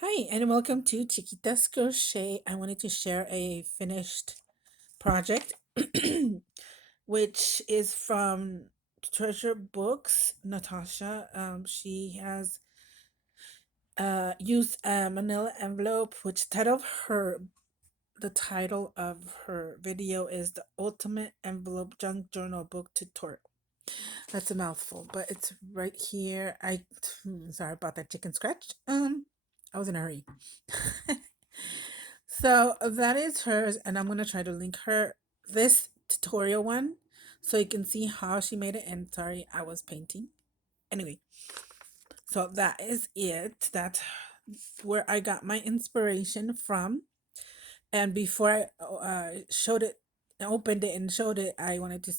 Hi, and welcome to Chiquitas Crochet. I wanted to share a finished project, which is from Treasure Books. Natasha, she has used a Manila envelope, which the title of her video is the Ultimate Envelope Junk Journal Book Tutorial. That's a mouthful, but it's right here. Sorry about that chicken scratch. I was in a hurry. So that is hers, and I'm gonna try to link her this tutorial one so you can see how she made it. And sorry, I was painting. Anyway, so that is it. That's where I got my inspiration from. And before I showed it, opened it, and showed it, I wanted to.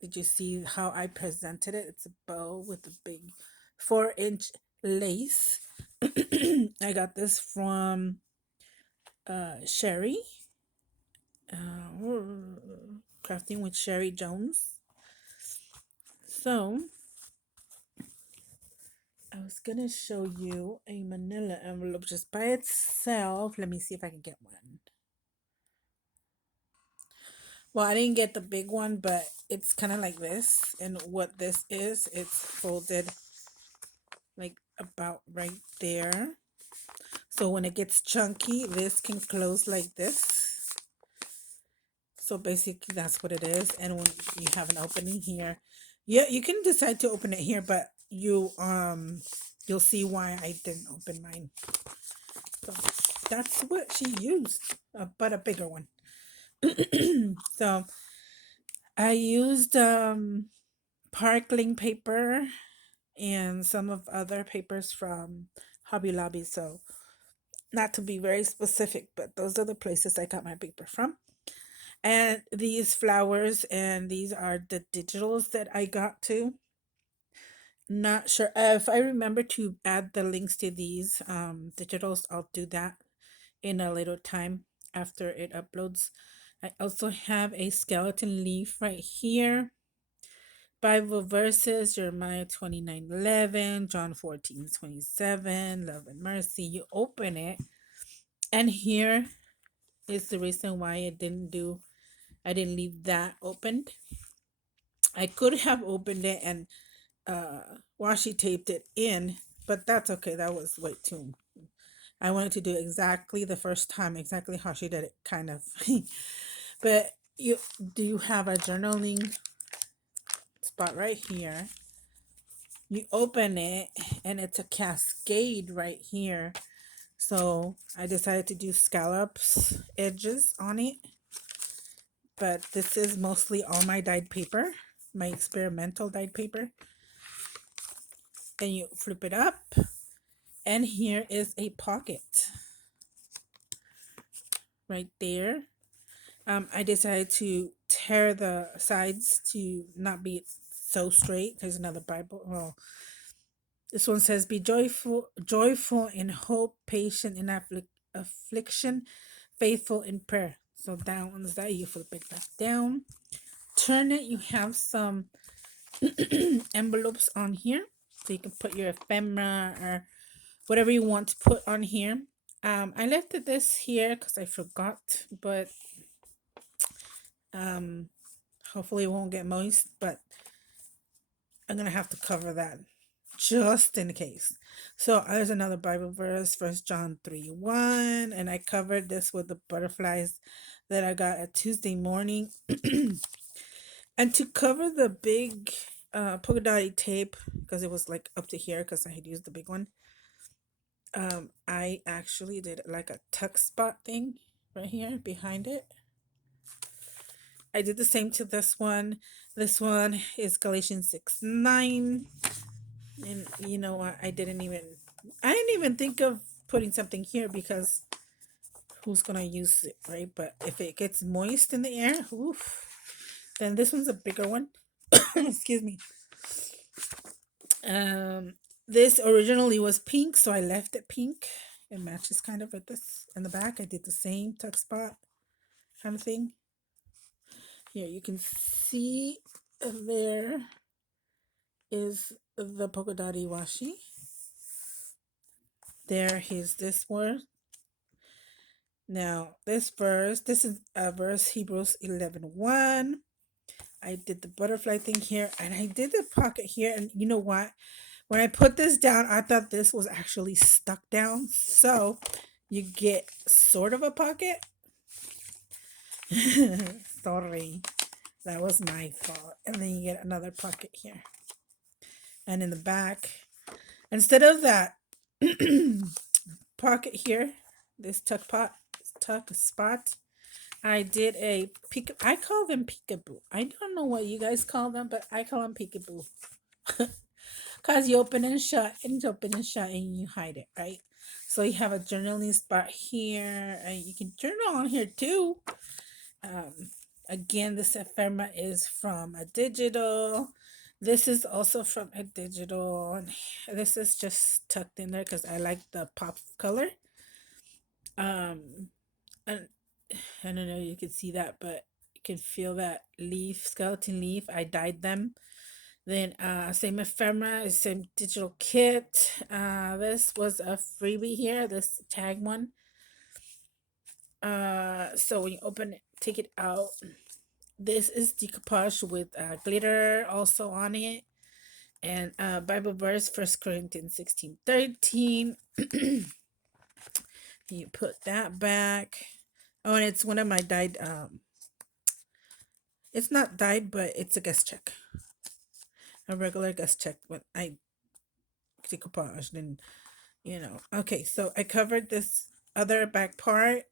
Did you see how I presented it? It's a bow with a big 4-inch lace. I got this from Sherry, crafting with Sherry Jones. So I was gonna show you a manila envelope just by itself. Let me see if I can get one. Well, I didn't get the big one, but it's kind of like this. And what this is, it's folded like about right there. So when it gets chunky, this can close like this. So basically that's what it is. And when you have an opening here, yeah, you can decide to open it here, but you'll see why I didn't open mine. So that's what she used, but a bigger one. So I used parkling paper and some of other papers from Hobby Lobby. So not to be very specific, but those are the places I got my paper from. And these flowers, and these are the digitals that I got too. Not sure if I remember to add the links to these digitals. I'll do that in a little time after it uploads. I also have a skeleton leaf right here. Bible verses, Jeremiah 29:11, John 14:27, love and mercy. You open it, and here is the reason why I didn't leave that opened. I could have opened it and washi taped it in, but that's okay. That was way too. I wanted to do exactly the first time, exactly how she did it, kind of. But you have a journaling spot right here. You open it, and it's a cascade right here. So I decided to do scallops edges on it. But this is mostly all my dyed paper, my experimental dyed paper. Then you flip it up, and here is a pocket right there. I decided to tear the sides to not be so straight. There's another Bible. Well, this one says, "Be joyful in hope, patient in affliction, faithful in prayer." So that one's that. You flip it back down, turn it. You have some envelopes on here, so you can put your ephemera or whatever you want to put on here. I left this here because I forgot, but um, hopefully it won't get moist. But I'm gonna have to cover that just in case. So there's another Bible verse, First John 3:1, and I covered this with the butterflies that I got at Tuesday morning. And to cover the big polka dotty tape, because it was like up to here because I had used the big one, I actually did like a tuck spot thing right here behind it. I did the same to this one. This one is Galatians 6:9. And you know what? I didn't even think of putting something here because who's gonna use it, right? But if it gets moist in the air, oof, then this one's a bigger one. Excuse me. Um, this originally was pink, so I left it pink. It matches kind of with this in the back. I did the same tuck spot kind of thing. Here you can see there is the polka dotty washi. There, here's this one. Now, this verse, this is a verse Hebrews 11:1. I did the butterfly thing here and I did the pocket here. And you know what? When I put this down, I thought this was actually stuck down. So you get sort of a pocket. Sorry, that was my fault. And then you get another pocket here. And in the back, instead of that pocket here, this tuck spot, I did a peek. I call them peekaboo. I don't know what you guys call them, but I call them peekaboo. Cause you open and shut, and you open and shut, and you hide it, right? So you have a journaling spot here, and you can journal on here too. Um, Again, this ephemera is from a digital. This is also from a digital, and this is just tucked in there because I like the pop color. Um, and I don't know, you can see that, but you can feel that leaf, skeleton leaf. I dyed them. Then same ephemera, same digital kit. This was a freebie here, this tag one. So when you open it, take it out. This is decoupage with glitter also on it. And Bible verse, 1 Corinthians 16:13. You put that back. Oh, and it's one of my dyed it's not dyed, but it's a guest check. A regular guest check when I decoupaged and Okay, so I covered this other back part.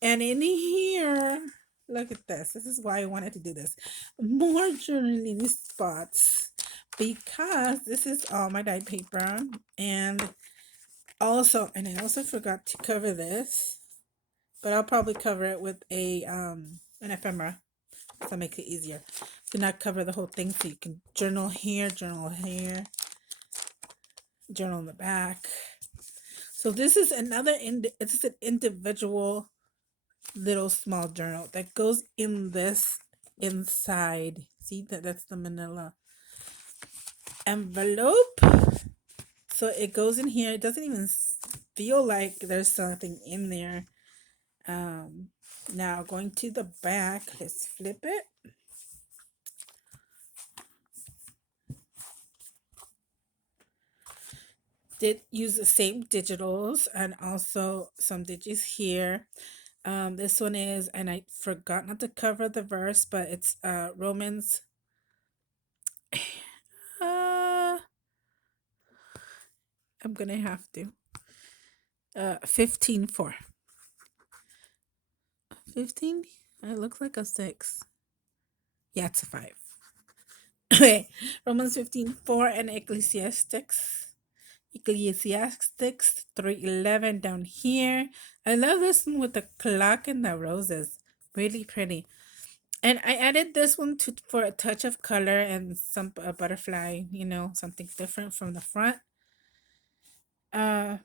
And in here, look at this. This is why I wanted to do this. More journaling spots because this is all my dyed paper. And I also forgot to cover this, but I'll probably cover it with an ephemera. So make it easier to not cover the whole thing, so you can journal here, journal in the back. So this is it's an individual little small journal that goes in this inside. See that's the manila envelope. So it goes in here. It doesn't even feel like there's something in there. Now going to the back, let's flip it. Did use the same digitals and also some digits here. This one is, and I forgot not to cover the verse, but it's Romans. I'm gonna have to. 15:4. 15? It looks like a 6. Yeah, it's a 5. Okay, Romans 15:4 and Ecclesiastics 3:11 down here. I love this one with the clock and the roses. Really pretty. And I added this one for a touch of color and some a butterfly, something different from the front. Uh,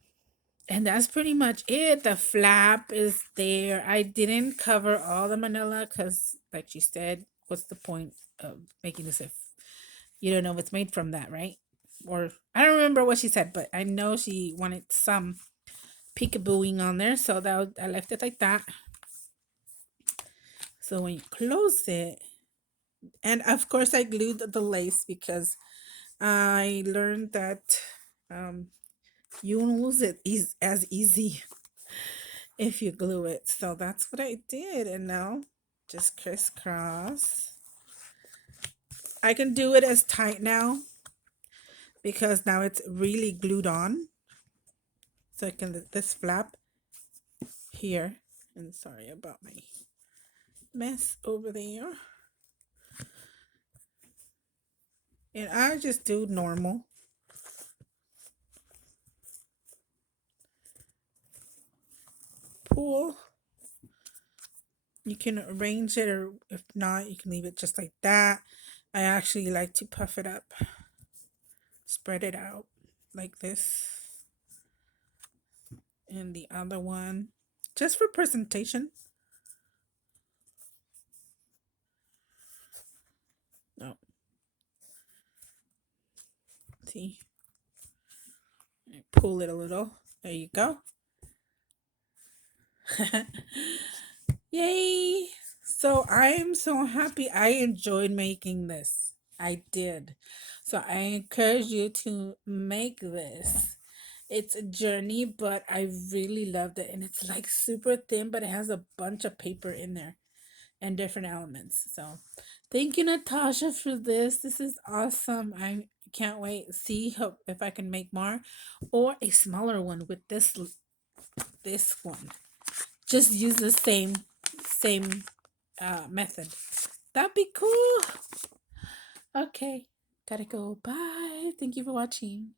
and that's pretty much it. The flap is there. I didn't cover all the manila because, like she said, what's the point of making this if you don't know what's made from that, right? Or I don't remember what she said, but I know she wanted some peekabooing on there, so I left it like that. So when you close it, and of course I glued the lace because I learned that you won't lose it as easy if you glue it. So that's what I did, and now just crisscross. I can do it as tight now because now it's really glued on. So I can this flap here, and sorry about my mess over there. And I just do normal. Pull. You can arrange it, or if not, you can leave it just like that. I actually like to puff it up, spread it out like this. And the other one, just for presentation. No. See? I pull it a little There you go. Yay! So I am so happy. I enjoyed making this. I did. So I encourage you to make this. It's a journey, but I really loved it. And it's like super thin, but it has a bunch of paper in there and different elements. So thank you, Natasha, for this. This is awesome. I can't wait. See if I can make more or a smaller one with this one. Just use the same method. That'd be cool. Okay, gotta go. Bye. Thank you for watching.